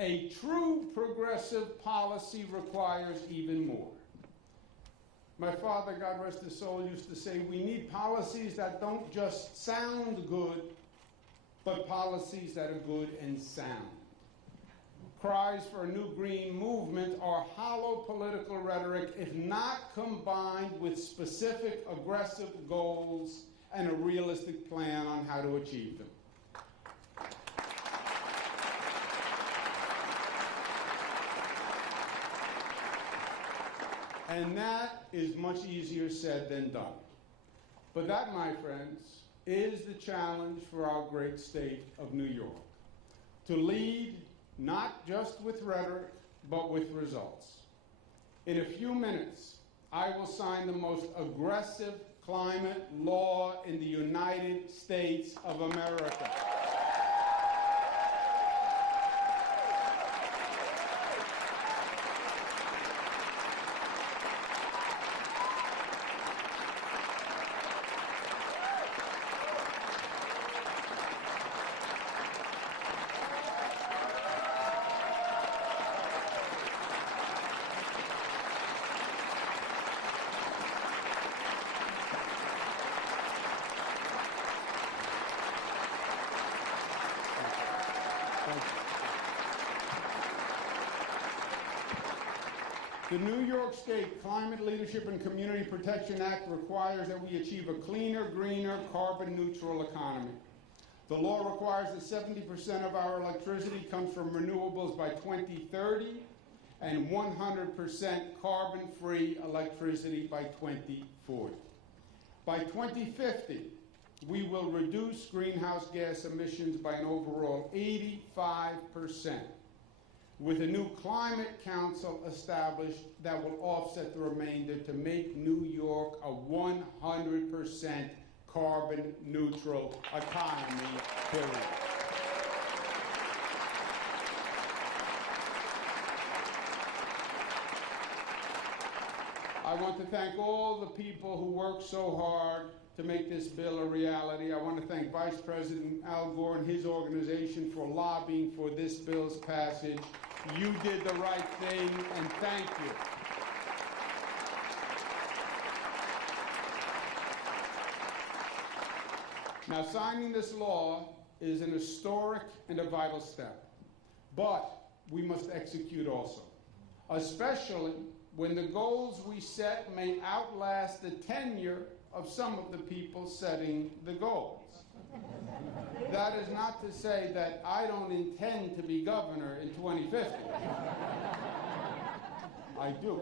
A true progressive policy requires even more. My father, God rest his soul, used to say, we need policies that don't just sound good, but policies that are good and sound. Cries for a new green movement are hollow political rhetoric if not combined with specific aggressive goals and a realistic plan on how to achieve them. And that is much easier said than done. But that, my friends, is the challenge for our great state of New York. To lead not just with rhetoric, but with results. In a few minutes, I will sign the most aggressive climate law in the United States of America. The New York State Climate Leadership and Community Protection Act requires that we achieve a cleaner, greener, carbon-neutral economy. The law requires that 70% of our electricity comes from renewables by 2030 and 100% carbon-free electricity by 2040. By 2050, we will reduce greenhouse gas emissions by an overall 85%. With a new climate council established that will offset the remainder to make New York a 100% carbon neutral economy, period. I want to thank all the people who worked so hard to make this bill a reality. I want to thank Vice President Al Gore and his organization for lobbying for this bill's passage. You did the right thing, and thank you. Now, signing this law is an historic and a vital step, but we must execute also, especially when the goals we set may outlast the tenure of some of the people setting the goals. That is not to say that I don't intend to be governor in 2050. I do.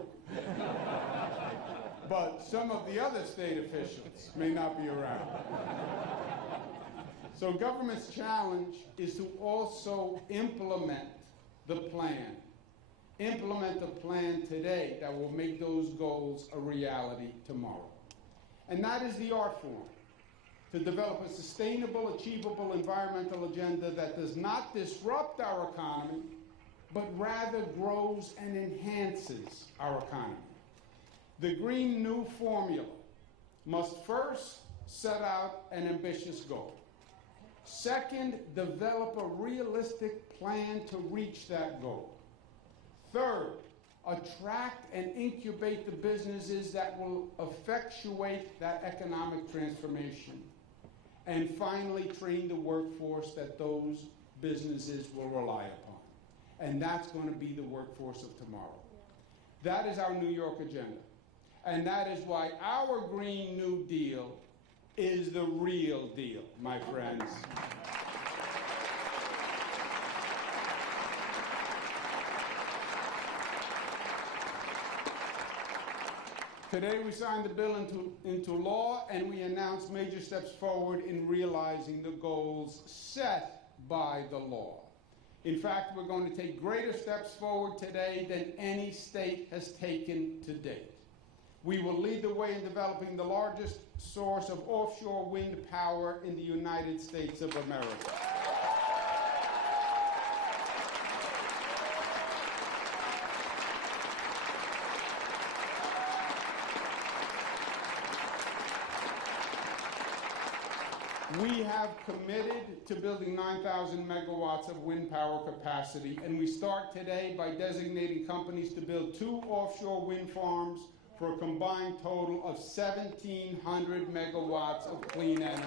But some of the other state officials may not be around. So government's challenge is to also implement the plan. Implement the plan today that will make those goals a reality tomorrow. And that is the art form, to develop a sustainable, achievable environmental agenda that does not disrupt our economy, but rather grows and enhances our economy. The Green New Formula must first set out an ambitious goal. Second, develop a realistic plan to reach that goal. Third, attract and incubate the businesses that will effectuate that economic transformation. And finally, train the workforce that those businesses will rely upon. And that's going to be the workforce of tomorrow. That is our New York agenda. And that is why our Green New Deal is the real deal, my friends. Today we signed the bill into law, and we announced major steps forward in realizing the goals set by the law. In fact, we're going to take greater steps forward today than any state has taken to date. We will lead the way in developing the largest source of offshore wind power in the United States of America. We have committed to building 9,000 megawatts of wind power capacity, and we start today by designating companies to build 2 offshore wind farms for a combined total of 1,700 megawatts of clean energy.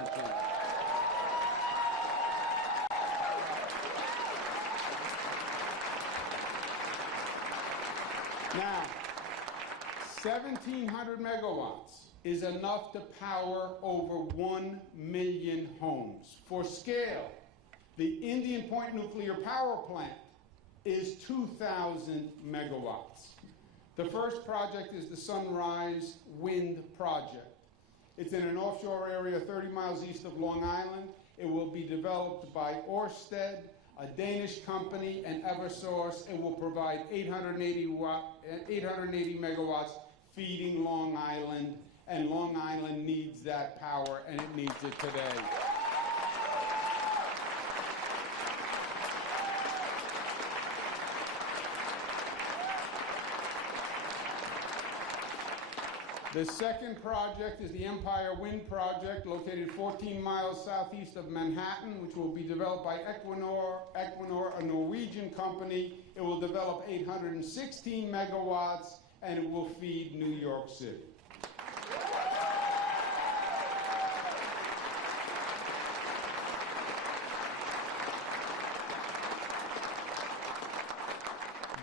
Now, 1,700 megawatts is enough to power over 1 million homes. For scale, the Indian Point Nuclear Power Plant is 2,000 megawatts. The first project is the Sunrise Wind Project. It's in an offshore area 30 miles east of Long Island. It will be developed by Ørsted, a Danish company, and Eversource. It will provide 880 megawatts feeding Long Island, and Long Island needs that power, and it needs it today. The second project is the Empire Wind Project, located 14 miles southeast of Manhattan, which will be developed by Equinor, a Norwegian company. It will develop 816 megawatts, and it will feed New York City.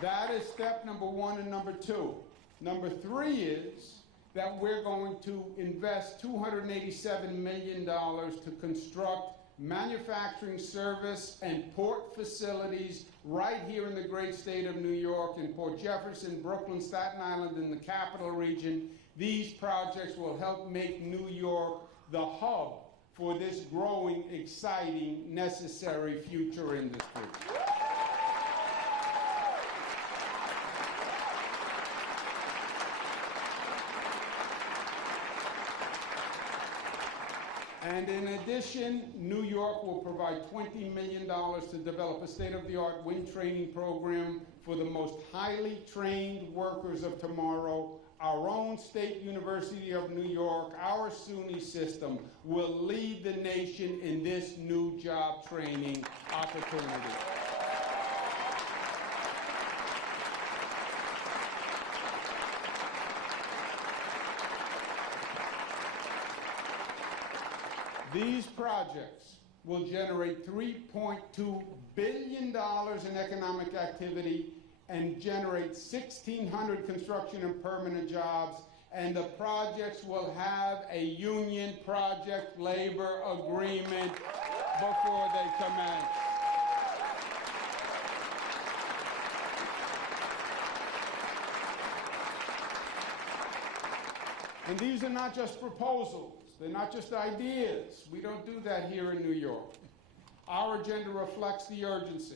That is step number 1 and number 2. Number 3 is that we're going to invest $287 million to construct manufacturing, service, and port facilities right here in the great state of New York, in Port Jefferson, Brooklyn, Staten Island, and the Capital Region. These projects will help make New York the hub for this growing, exciting, necessary future industry. And in addition, New York will provide $20 million to develop a state-of-the-art wind training program for the most highly trained workers of tomorrow. Our own State University of New York, our SUNY system, will lead the nation in this new job training opportunity. These projects will generate $3.2 billion in economic activity and generate 1,600 construction and permanent jobs, and the projects will have a union project labor agreement before they commence. And these are not just proposals. They're not just ideas. We don't do that here in New York. Our agenda reflects the urgency.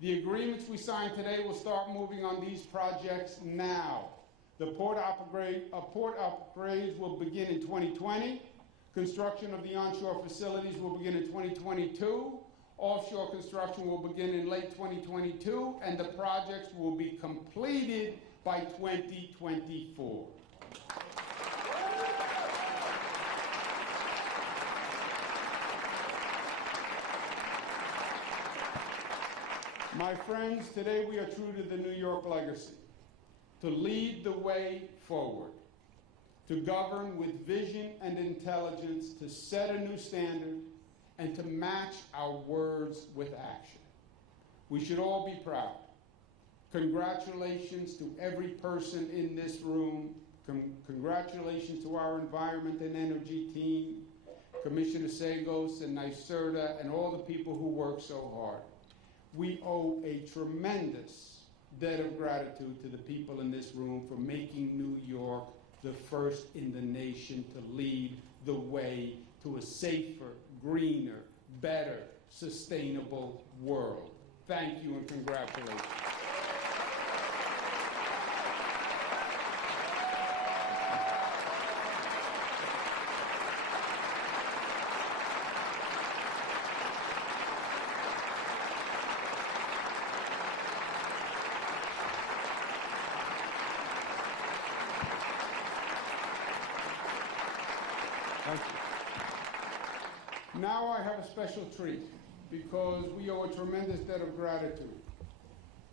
The agreements we sign today will start moving on these projects now. The port upgrades will begin in 2020. Construction of the onshore facilities will begin in 2022. Offshore construction will begin in late 2022, and the projects will be completed by 2024. My friends, today we are true to the New York legacy, to lead the way forward, to govern with vision and intelligence, to set a new standard, and to match our words with action. We should all be proud. Congratulations to every person in this room. Congratulations to our Environment and Energy team, Commissioner Sagos and NYSERDA, and all the people who work so hard. We owe a tremendous debt of gratitude to the people in this room for making New York the first in the nation to lead the way to a safer, greener, better, sustainable world. Thank you and congratulations. Now I have a special treat because we owe a tremendous debt of gratitude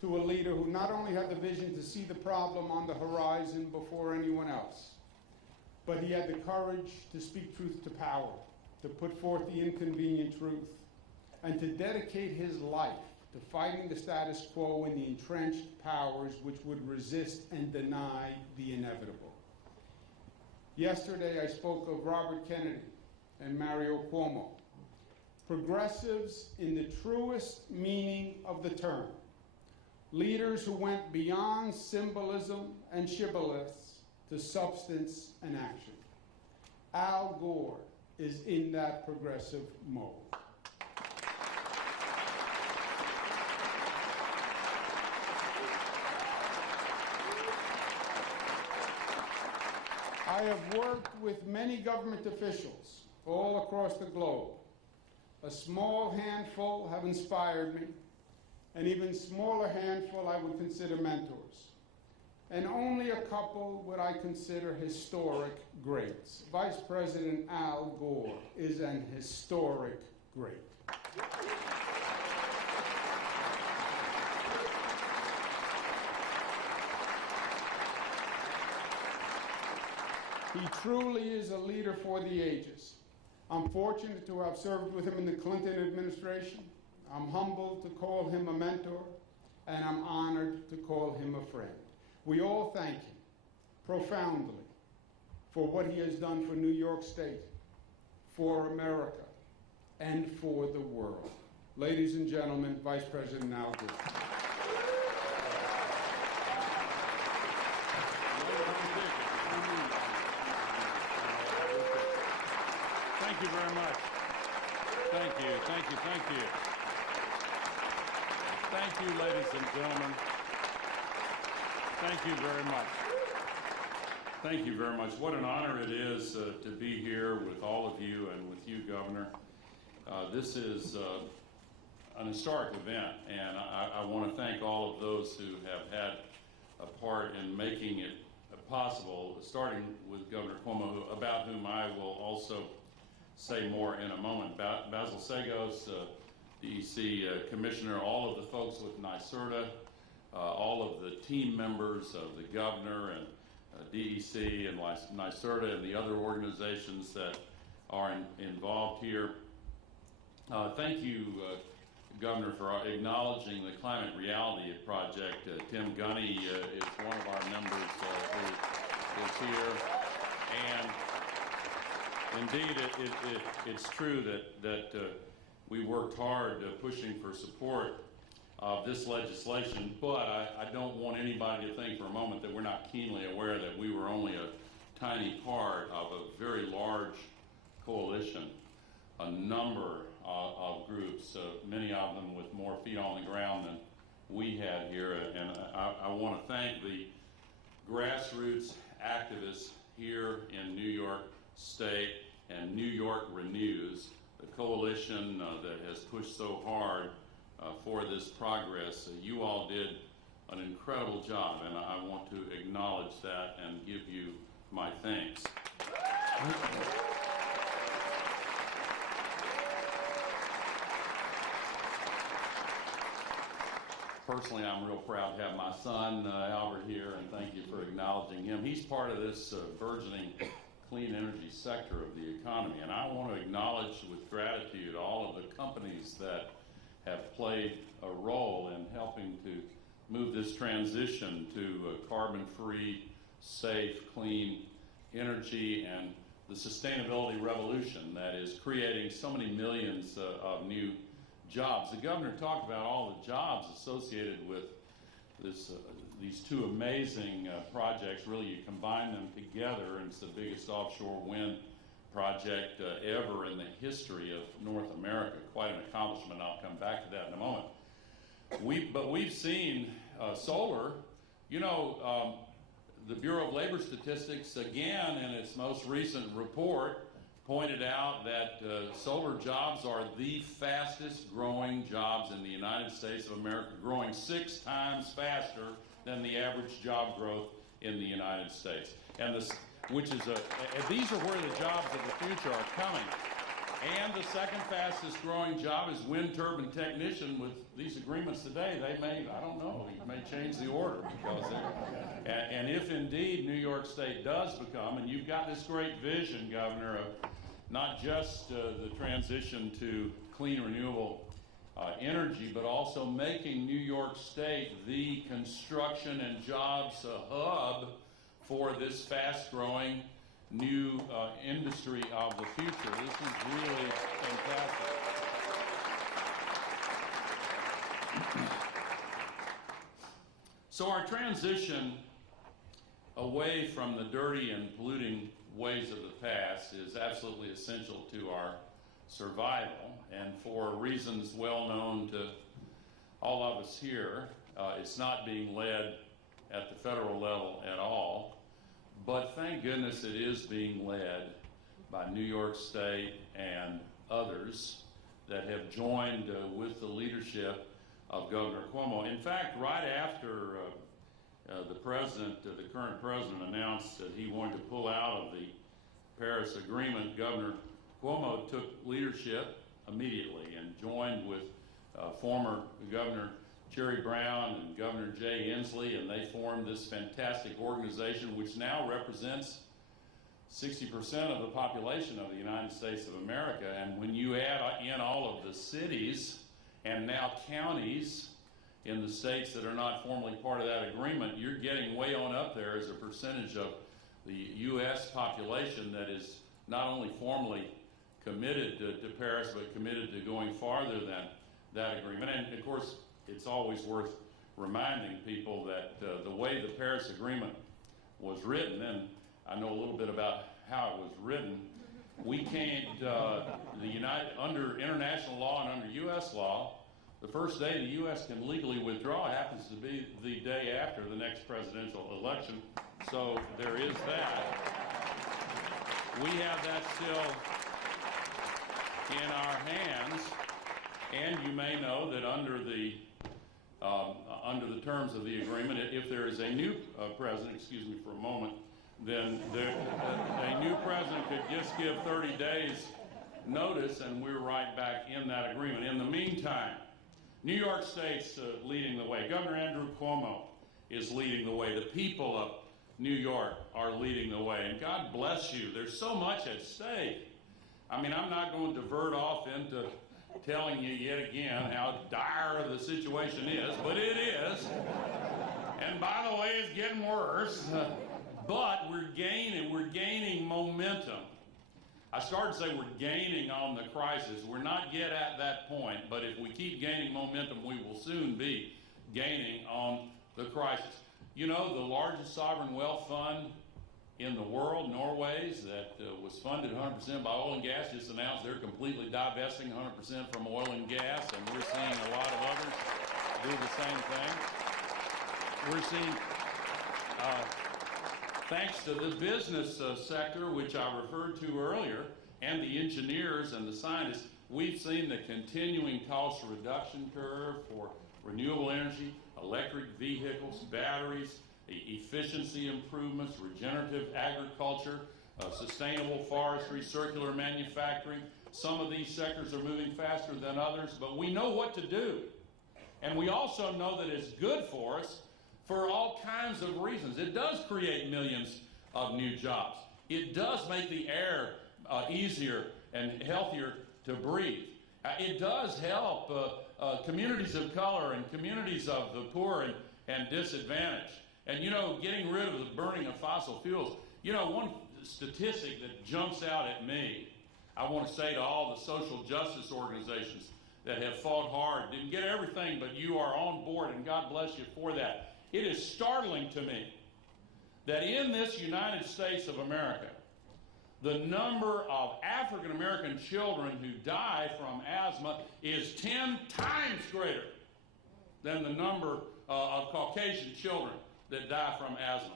to a leader who not only had the vision to see the problem on the horizon before anyone else, but he had the courage to speak truth to power, to put forth the inconvenient truth, and to dedicate his life to fighting the status quo and the entrenched powers which would resist and deny the inevitable. Yesterday I spoke of Robert Kennedy and Mario Cuomo, progressives in the truest meaning of the term, leaders who went beyond symbolism and shibboleths to substance and action. Al Gore is in that progressive mode. I have worked with many government officials all across the globe. A small handful have inspired me. An even smaller handful I would consider mentors. And only a couple would I consider historic greats. Vice President Al Gore is an historic great. He truly is a leader for the ages. I'm fortunate to have served with him in the Clinton administration. I'm humbled to call him a mentor, and I'm honored to call him a friend. We all thank him profoundly for what he has done for New York State, for America, and for the world. Ladies and gentlemen, Vice President Al Gore. Thank you very much. Thank you, thank you, thank you. Thank you, ladies and gentlemen. Thank you very much. Thank you very much. What an honor it is to be here with all of you and with you, Governor. This is an historic event, and I want to thank all of those who have had a part in making it possible, starting with Governor Cuomo, about whom I will also say more in a moment. Basil Seggos, DEC Commissioner, all of the folks with NYSERDA, all of the team members of the Governor and DEC and NYSERDA and the other organizations that are involved here. Thank you, Governor, for acknowledging the Climate Reality Project. Tim Gunney is one of our members who is here. And indeed, it's true that we worked hard pushing for support of this legislation, but I don't want anybody to think for a moment that we're not keenly aware that we were only a tiny part of a very large coalition, a number of groups, many of them with more feet on the ground than we had here. And I want to thank the grassroots activists here in New York State and New York Renews, the coalition that has pushed so hard for this progress. You all did an incredible job, and I want to acknowledge that and give you my thanks. Personally, I'm real proud to have my son, Albert, here, and thank you for acknowledging him. He's part of this burgeoning clean energy sector of the economy, and I want to acknowledge with gratitude all of the companies that have played a role in helping to move this transition to carbon-free, safe, clean energy and the sustainability revolution that is creating so many millions of new jobs. The governor talked about all the jobs associated with these two amazing projects. Really, you combine them together, and it's the biggest offshore wind project ever in the history of North America. Quite an accomplishment. I'll come back to that in a moment. But we've seen solar. You know, the Bureau of Labor Statistics, again, in its most recent report, pointed out that solar jobs are the fastest growing jobs in the United States of America, growing 6 times faster than the average job growth in the United States. And these are where the jobs of the future are coming. And the second fastest growing job is wind turbine technician. With these agreements today, they may, I don't know, it may change the order because and if indeed New York State does become, and you've got this great vision, Governor, of not just the transition to clean renewable energy, but also making New York State the construction and jobs hub for this fast-growing new industry of the future. This is really fantastic. So our transition away from the dirty and polluting ways of the past is absolutely essential to our survival, and for reasons well known to all of us here, it's not being led at the federal level at all. But thank goodness it is being led by New York State and others that have joined with the leadership of Governor Cuomo. In fact, right after the current president announced that he wanted to pull out of the Paris Agreement, Governor Cuomo took leadership immediately and joined with former Governor Jerry Brown and Governor Jay Inslee, and they formed this fantastic organization which now represents 60% of the population of the United States of America. And when you add in all of the cities and now counties in the states that are not formally part of that agreement, you're getting way on up there as a percentage of the U.S. population that is not only formally committed to Paris, but committed to going farther than that agreement. And of course, it's always worth reminding people that the way the Paris Agreement was written, and I know a little bit about how it was written, we can't, under international law and under U.S. law, the first day the U.S. can legally withdraw happens to be the day after the next presidential election. So there is that. We have that still in our hands, and you may know that under the terms of the agreement, if there is a new president, excuse me for a moment, then a new president could just give 30 days notice, and we're right back in that agreement. In the meantime, New York State's leading the way. Governor Andrew Cuomo is leading the way. The people of New York are leading the way, and God bless you. There's so much at stake. I mean, I'm not going to divert off into telling you yet again how dire the situation is, but it is. And by the way, it's getting worse. But we're gaining momentum. I started to say we're gaining on the crisis. We're not yet at that point, but if we keep gaining momentum, we will soon be gaining on the crisis. You know, the largest sovereign wealth fund in the world, Norway's, that was funded 100% by oil and gas, just announced they're completely divesting 100% from oil and gas, and we're seeing a lot of others do the same thing. We're seeing, thanks to the business sector, which I referred to earlier, and the engineers and the scientists, we've seen the continuing cost reduction curve for renewable energy, electric vehicles, batteries, efficiency improvements, regenerative agriculture, sustainable forestry, circular manufacturing. Some of these sectors are moving faster than others, but we know what to do. And we also know that it's good for us for all kinds of reasons. It does create millions of new jobs. It does make the air easier and healthier to breathe. It does help communities of color and communities of the poor and disadvantaged. And, you know, getting rid of the burning of fossil fuels, you know, one statistic that jumps out at me, I want to say to all the social justice organizations that have fought hard, didn't get everything, but you are on board, and God bless you for that. It is startling to me that in this United States of America, the number of African American children who die from asthma is 10 times greater than the number of Caucasian children that die from asthma.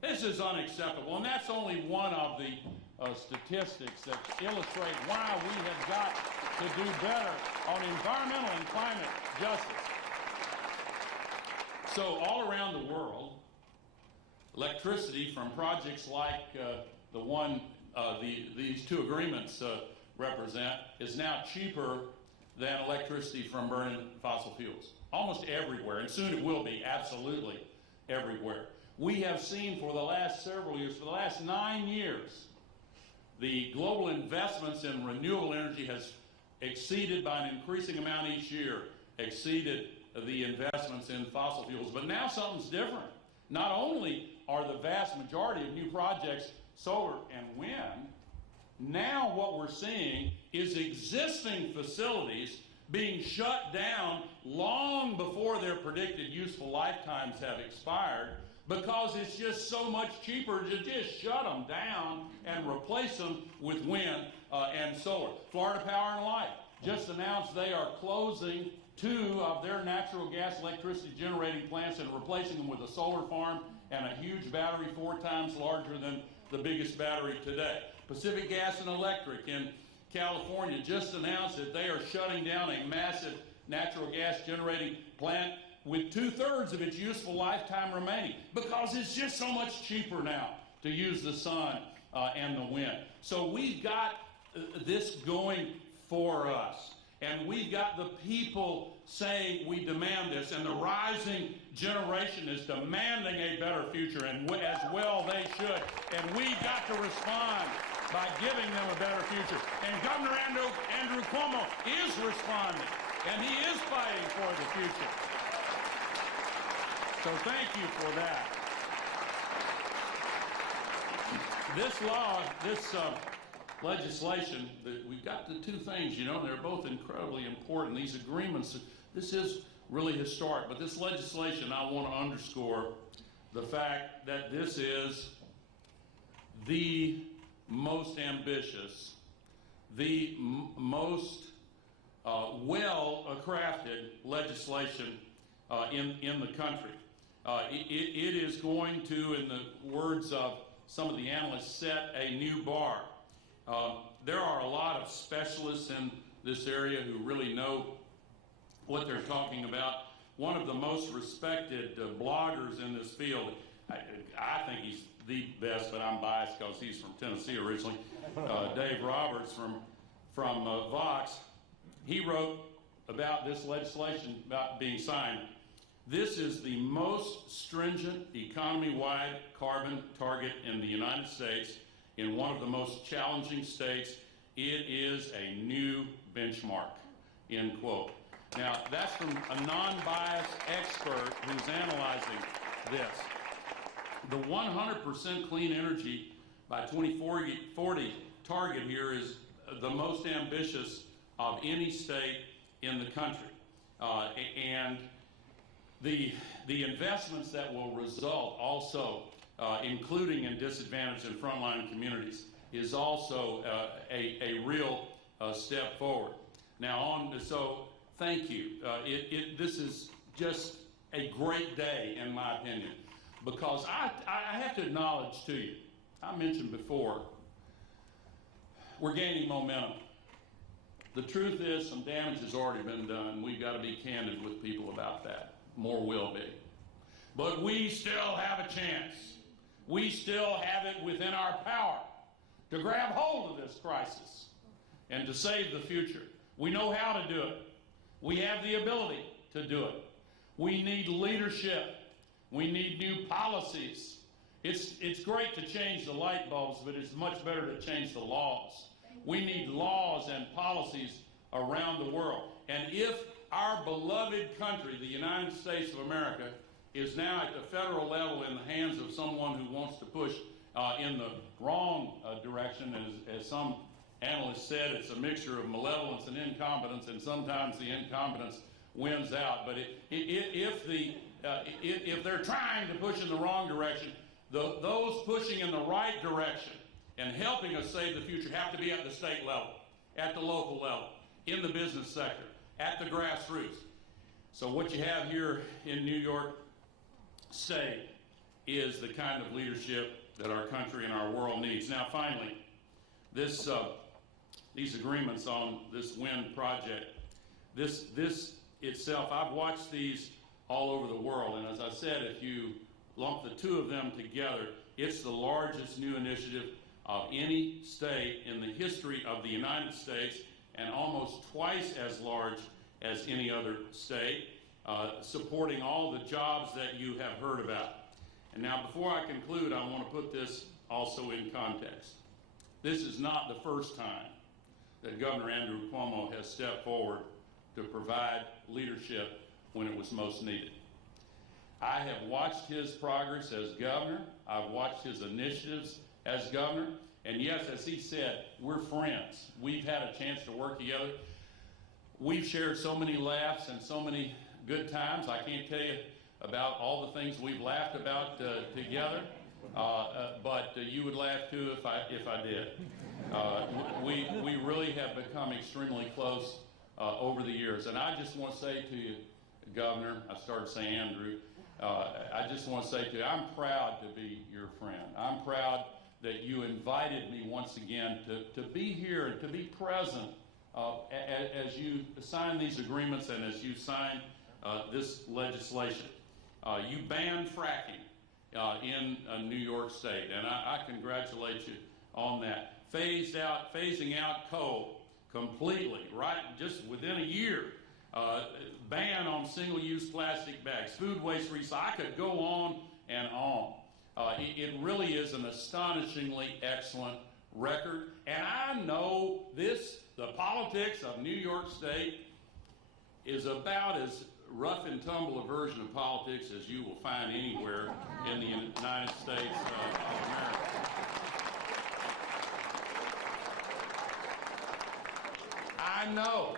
This is unacceptable, and that's only one of the statistics that illustrate why we have got to do better on environmental and climate justice. So all around the world, electricity from projects like these two agreements represent is now cheaper than electricity from burning fossil fuels. Almost everywhere, and soon it will be absolutely everywhere. We have seen for the last several years, for the last 9 years, the global investments in renewable energy has exceeded by an increasing amount each year, exceeded the investments in fossil fuels. But now something's different. Not only are the vast majority of new projects solar and wind, now what we're seeing is existing facilities being shut down long before their predicted useful lifetimes have expired, because it's just so much cheaper to just shut them down and replace them with wind and solar. Florida Power and Light just announced they are closing 2 of their natural gas electricity generating plants and replacing them with a solar farm and a huge battery 4 times larger than the biggest battery today. Pacific Gas and Electric in California just announced that they are shutting down a massive natural gas generating plant with 2/3 of its useful lifetime remaining, because it's just so much cheaper now to use the sun and the wind. So we've got this going for us, and we've got the people saying we demand this, and the rising generation is demanding a better future, and as well they should, and we've got to respond by giving them a better future. And Governor Andrew Cuomo is responding, and he is fighting for the future. So thank you for that. This law, this legislation, we've got the 2 things, you know, they're both incredibly important. These agreements, this is really historic, but this legislation, I want to underscore the fact that this is the most ambitious, the most well-crafted legislation in the country. It is going to, in the words of some of the analysts, set a new bar. There are a lot of specialists in this area who really know what they're talking about. One of the most respected bloggers in this field, I think he's the best, but I'm biased because he's from Tennessee originally, Dave Roberts from Vox. He wrote about this legislation about being signed. This is the most stringent economy-wide carbon target in the United States in one of the most challenging states. It is a new benchmark, end quote. Now, that's from a non-biased expert who's analyzing this. The 100% clean energy by 2040 target here is the most ambitious of any state in the country. And the investments that will result also, including in disadvantaged and frontline communities, is also a real step forward. Now, so thank you. This is just a great day, in my opinion, because I have to acknowledge to you, I mentioned before, we're gaining momentum. The truth is some damage has already been done. We've got to be candid with people about that. More will be. But we still have a chance. We still have it within our power to grab hold of this crisis and to save the future. We know how to do it. We have the ability to do it. We need leadership. We need new policies. It's great to change the light bulbs, but it's much better to change the laws. We need laws and policies around the world. And if our beloved country, the United States of America, is now at the federal level in the hands of someone who wants to push in the wrong direction, as some analysts said, it's a mixture of malevolence and incompetence, and sometimes the incompetence wins out. But if they're trying to push in the wrong direction, those pushing in the right direction and helping us save the future have to be at the state level, at the local level, in the business sector, at the grassroots. So what you have here in New York State is the kind of leadership that our country and our world needs. Now, finally, these agreements on this wind project, this itself, I've watched these all over the world, and as I said, if you lump the 2 of them together, it's the largest new initiative of any state in the history of the United States, and almost twice as large as any other state, supporting all the jobs that you have heard about. And now, before I conclude, I want to put this also in context. This is not the first time that Governor Andrew Cuomo has stepped forward to provide leadership when it was most needed. I have watched his progress as governor. I've watched his initiatives as governor. And yes, as he said, we're friends. We've had a chance to work together. We've shared so many laughs and so many good times. I can't tell you about all the things we've laughed about together, but you would laugh too if I did. We really have become extremely close over the years. And I just want to say to you, Governor, I started saying Andrew, I just want to say to you, I'm proud to be your friend. I'm proud that you invited me once again to be here and to be present as you sign these agreements and as you sign this legislation. You banned fracking in New York State, and I congratulate you on that. Phasing out coal completely, right, just within a year. Ban on single-use plastic bags, food waste recycling. I could go on and on. It really is an astonishingly excellent record. And I know the politics of New York State is about as rough and tumble a version of politics as you will find anywhere in the United States of America. I know.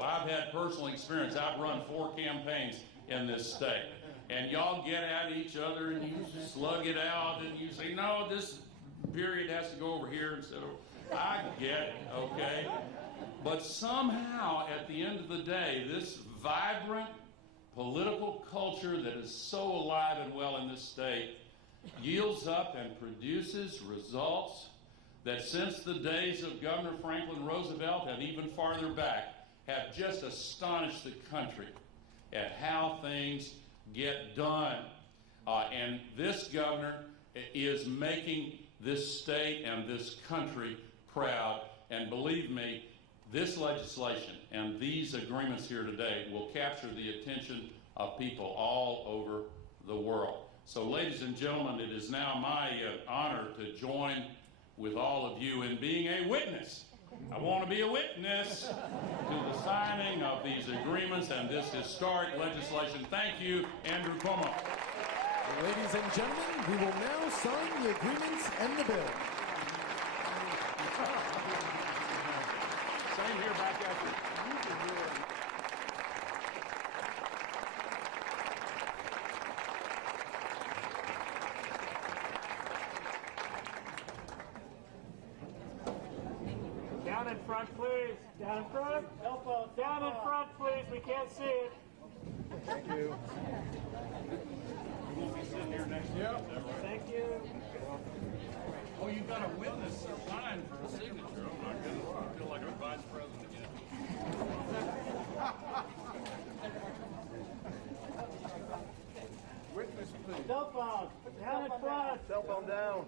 I've had personal experience. I've run 4 campaigns in this state. And y'all get at each other and you slug it out and you say, no, this period has to go over here instead of, I get it, okay? But somehow, at the end of the day, this vibrant political culture that is so alive and well in this state yields up and produces results that since the days of Governor Franklin Roosevelt and even farther back have just astonished the country at how things get done. And this governor is making this state and this country proud. And believe me, this legislation and these agreements here today will capture the attention of people all over the world. So, ladies and gentlemen, it is now my honor to join with all of you in being a witness. I want to be a witness to the signing of these agreements and this historic legislation. Thank you, Andrew Cuomo. Ladies and gentlemen, we will now sign the agreements and the bill. Same here back after. Down in front, please. Down in front. Down in front, please. We can't see it. Thank you. We'll be sitting here next to Yep. Thank you. Oh, you got a witness line for a signature. Oh, my goodness. I feel like a vice president again. Witness, please. Cell phone. Down in front. Cell phone down.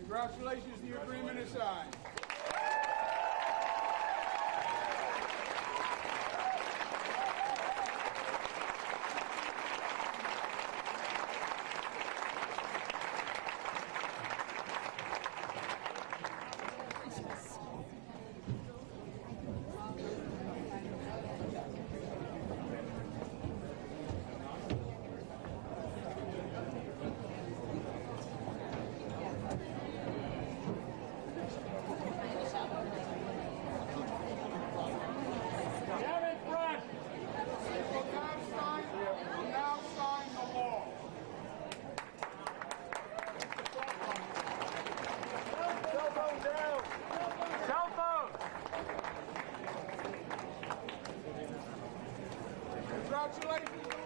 Congratulations, the agreement is signed. Congratulations.